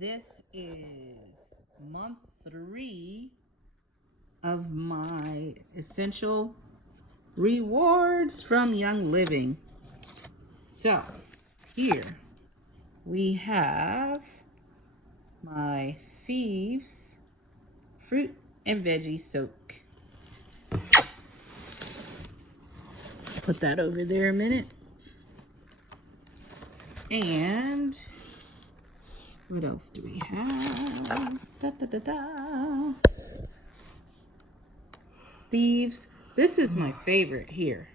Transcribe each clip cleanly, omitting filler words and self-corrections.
This is month 3 of my essential rewards from Young Living. So here we have my Thieves fruit and veggie soak. Put that over there a minute. And what else do we have? Thieves. This is my favorite here.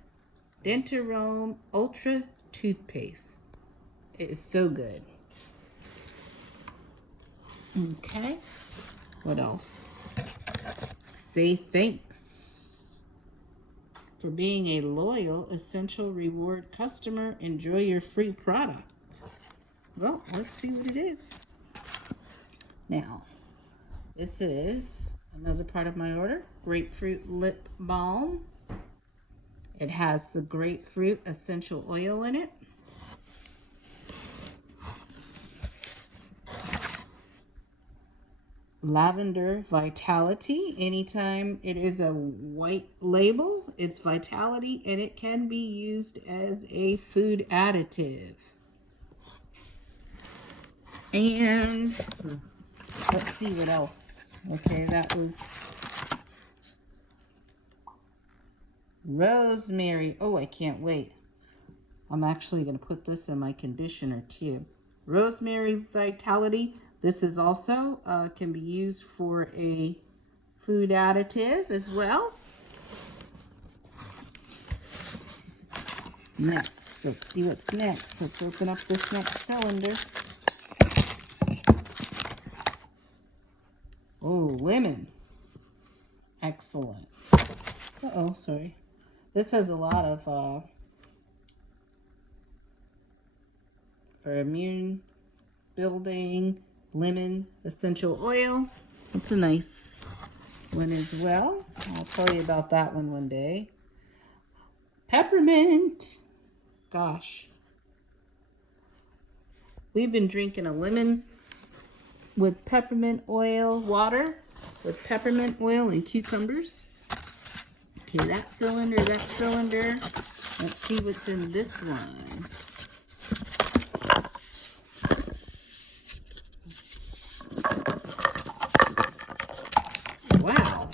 Dentarome Ultra Toothpaste. It is so good. Okay. What else? Say thanks for being a loyal Essential Reward customer. Enjoy your free product. Well, let's see what it is. Now, this is another part of my order. Grapefruit lip balm. It has the grapefruit essential oil in it. Lavender Vitality. Anytime it is a white label, it's Vitality, and it can be used as a food additive. And let's see what else. Okay, that was rosemary. Oh, I can't wait. I'm actually going to put this in my conditioner too. Rosemary Vitality. This is also can be used for a food additive as well. Next, let's see what's next. Let's open up this next cylinder. Oh, lemon. Excellent. Uh-oh, sorry. This has a lot of for immune building, lemon essential oil. It's a nice one as well. I'll tell you about that one day. Peppermint. Gosh. We've been drinking a lemon with peppermint oil water, with peppermint oil and cucumbers. Okay, that cylinder. Let's see what's in this one. Wow.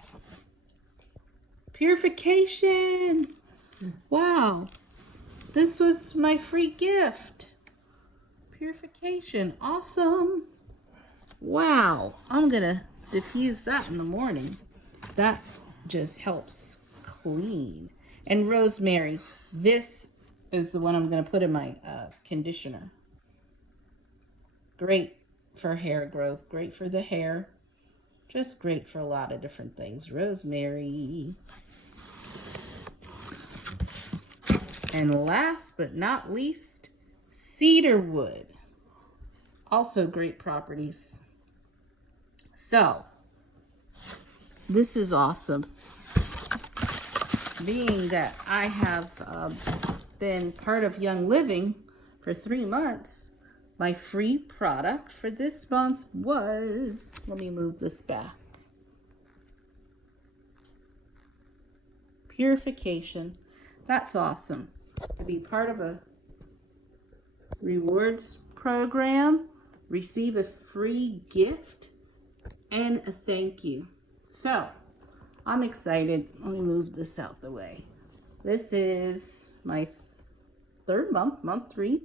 Purification. Wow. This was my free gift. Purification. Awesome. Wow. I'm going to diffuse that in the morning. That just helps clean. And rosemary. This is the one I'm going to put in my conditioner. Great for hair growth. Great for the hair. Just great for a lot of different things. Rosemary. And last but not least, cedarwood. Also great properties. So, this is awesome. Being that I have been part of Young Living for 3 months, my free product for this month was, let me move this back. Purification. That's awesome. To be part of a rewards program, receive a free gift, and a thank you. So, I'm excited. Let me move this out the way. This is my 3rd month, month 3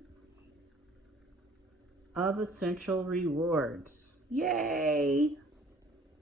of Essential Rewards. Yay!